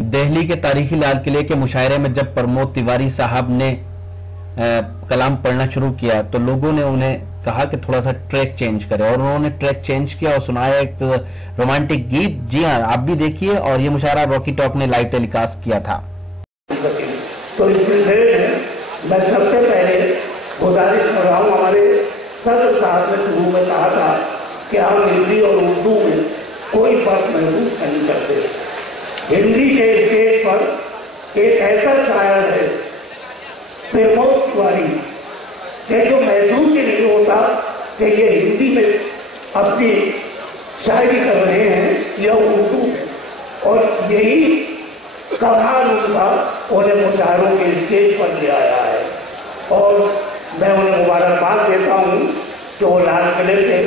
दिल्ली के तारीखी लाल किले के मुशायरे में जब प्रमोद तिवारी साहब ने कलाम पढ़ना शुरू किया तो लोगों ने उन्हें कहा कि थोड़ा सा ट्रैक चेंज करें, और उन्होंने ट्रैक चेंज किया और सुनाया एक रोमांटिक गीत। जी हाँ, आप भी देखिए। और ये मुशायरा रॉकी टॉक ने लाइव टेलीकास्ट किया था। तो इस सिलसिले में मैं सबसे पहले गुजारिश कर रहा हूँ, हमारे सदर साहब ने शुरू में कहा था कि हम हिंदी और उर्दू में कोई फर्क महसूस नहीं करते। हिंदी के स्टेज पर एक ऐसा शायर है प्रमोद तिवारी कि जो महसूस ही नहीं होता कि ये हिंदी में अपनी शायरी कर रहे हैं या उर्दू में, और यही कमाल उनका उन्हें मुशायरों के स्टेज पर ले आया है। और मैं उन्हें मुबारकबाद देता हूँ कि वो लाल किले के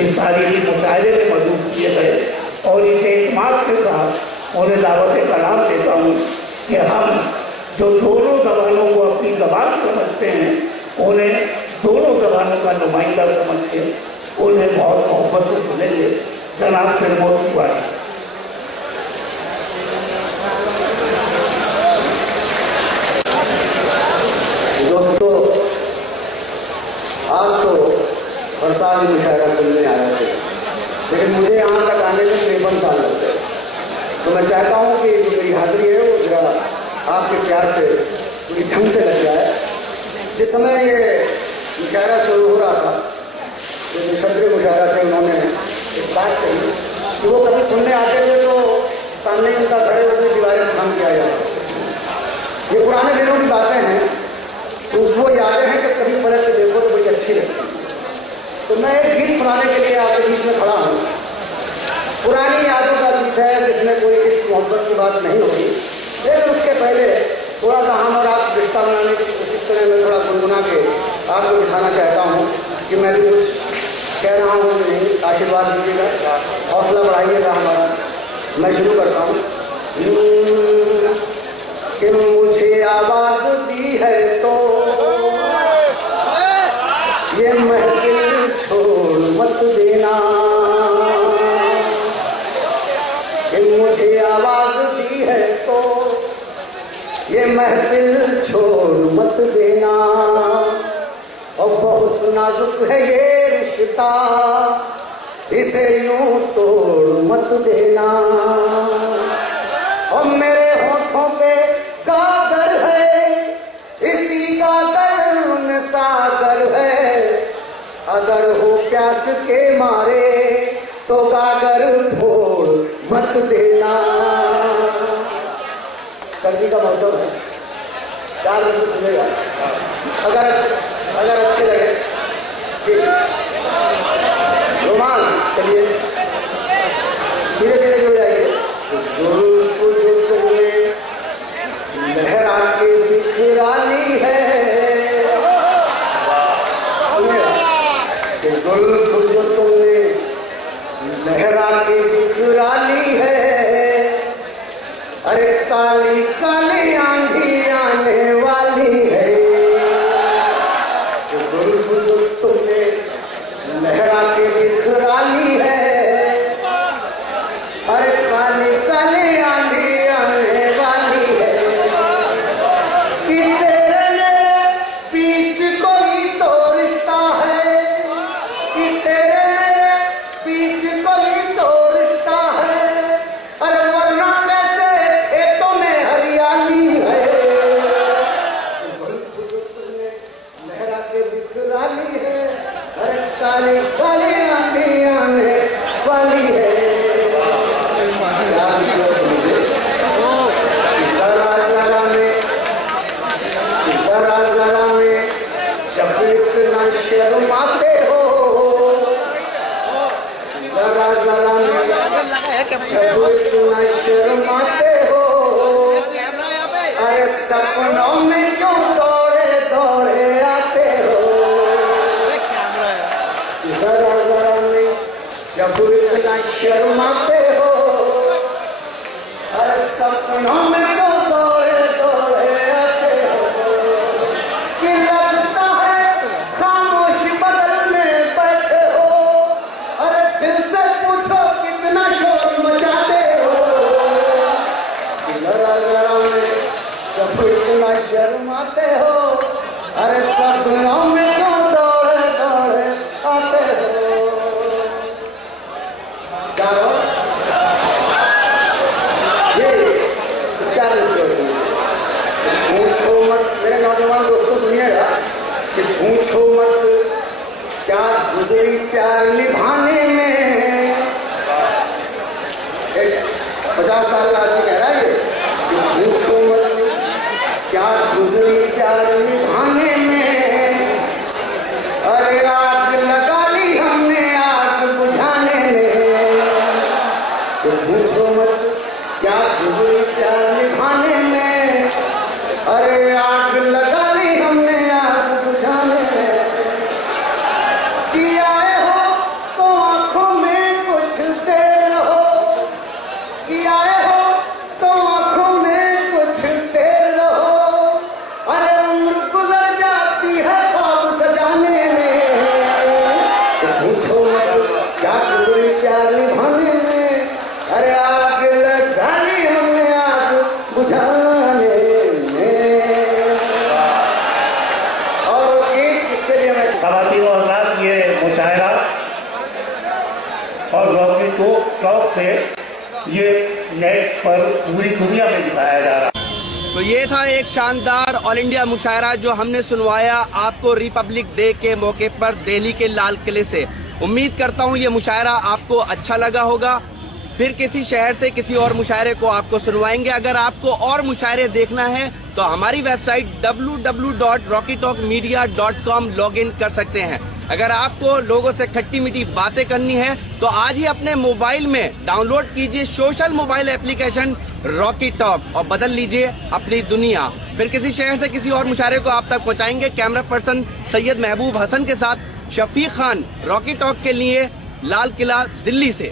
इस तारीखी मुशायरे में मौजूद किए गए, और इस एतमाद के साथ उन्हें दावत कलाम देता हूँ कि हम जो दोनों ज़बानों को अपनी ज़बान समझते हैं उन्हें दोनों ज़बानों का नुमाइंदा समझ के उन्हें बहुत मोहब्बत से सुनेंगे। जनाब प्रमोद तिवारी। दोस्तों, आप तो हर साल मुशायरा सुनने आ रहे थे, लेकिन मुझे यहाँ तक आने में 53 साल लगते हैं। तो मैं चाहता हूँ कि जो मेरी हाजिरी है वो जरा आपके प्यार से पूरी ढंग से लग जाए। जिस समय ये मुशायरा शुरू हो रहा था, जो मुशर्रफ मुशायरा थे, उन्होंने एक बात कही कि वो कभी सुनने आते थे तो सामने उनका खड़े होकर दीवारें थाम किया जाए। ये पुराने दिनों की बातें हैं, तो वो यादें हैं कि कभी पलट के देखो तो बड़ी अच्छी लगती है। तो मैं एक गीत सुनाने के लिए आपके बीच में खड़ा हूँ। पुरानी यादों का गीत है जिसमें कोई इश्क मोहब्बत की बात नहीं होगी, लेकिन उसके पहले थोड़ा सा हम और आप रिश्ता बनाने की कोशिश करें। मैं थोड़ा गुनगुना के आपको दिखाना चाहता हूँ कि मैं भी कुछ कह रहा हूँ कि नहीं। आशीर्वाद दीजिएगा, हौसला बढ़ाइएगा हमारा। मैं शुरू करता हूँ कि मुझे आवाज़ दी है तो ये महफिल छोड़ मत देना, कि मुझे आवाज़ दी है तो ये महफिल छोड़ मत देना। और बहुत नाजुक है ये रिश्ता, इसे यूं तोड़ मत देना। और मेरे होठों पे गागर है, इसी गागर में सागर है। अगर हो प्यास के मारे तो गागर फोड़ मत देना। सर्दी का मौसम है, 4 बजे सुनेगा। अगर अच्छे लगे ठीक। रोमांस चलिए, सीधे सीधे जुड़ जाइए। जुल्फ जो तुमने लहरा के बिखराली है, जुल्फ जो तुमने लहरा के बिखराली है। अरे काली काली आंधी आने वाली है। जुल्फ जो तुमने लहरा के बिखराली है। अरे काली काली आंधी आने वाली है। कि तेरे बीच कोई तो रिश्ता है, कि तेरे बीच कोई तो रिश्ता है। अरे वरना कैसे खेतों में हरियाली है। जुल्फ जो तुमने लहरा के बिखराली है। अरे काली काली आंधी आने वाली है। जरा जरा में जब इतना शर्माते हो, जरा जरा में जब इतना शर्माते हो। अरे सपनों में क्यों दौड़े दौड़े आते हो। जरा जरा में जब इतना शर्माते हो। अरे सपनों में क्यों दौड़े दौड़े आते हो। कि लगता है खामोश बगल में बैठे हो। अरे दिल से पूछो कितना शोर मचाते हो। जरा जरा में जब इतना शर्माते हो, अरे सपनों में तो दौड़े दौड़े आते हो। जाओ ये 40 पूछो मत मेरे नौजवान दोस्तों, सुनिएगा कि पूछो मत क्या गुजरी प्यार निभाने में। एक 50 साल का आदमी कह रहा है कि पूछो मत क्या गुजरी प्यार निभाने में, अरे आग लगा ली हमने आग बुझाने में। तो पूछो मत क्या गुजरी प्यार निभाने में, अरे आग लगा ली हमने आग बुझाने में। कि आए हो तो आंखों में कुछ देर हो, कि आए हो तो आंखों में कुछ देर हो, अरे उम्र गुजर जाती है ख्वाब सजाने में। तो पूछो मत क्या गुजरी प्यार निभाने में, अरे आग लगा ली हमने आग बुझाने में। और गीत किसके लिए मैं ख़वातीन और हज़रात, ये मुशायरा और रॉकी टॉक से ये नेट पर पूरी दुनिया में दिखाया जा रहा है। तो ये था एक शानदार ऑल इंडिया मुशायरा जो हमने सुनवाया आपको रिपब्लिक डे के मौके पर दिल्ली के लाल किले से। उम्मीद करता हूँ ये मुशायरा आपको अच्छा लगा होगा। फिर किसी शहर से किसी और मुशायरे को आपको सुनवाएंगे। अगर आपको और मुशायरे देखना है तो हमारी वेबसाइट www.rockytalkmedia.com लॉगिन कर सकते हैं। अगर आपको लोगों से खट्टी मीठी बातें करनी है तो आज ही अपने मोबाइल में डाउनलोड कीजिए social mobile application Rocky talk और बदल लीजिए अपनी दुनिया। फिर किसी शहर से किसी और मुशायरे को आप तक पहुंचाएंगे। कैमरा पर्सन सैयद महबूब हसन के साथ शफीक खान, रॉकी टॉक के लिए, लाल किला, दिल्ली से।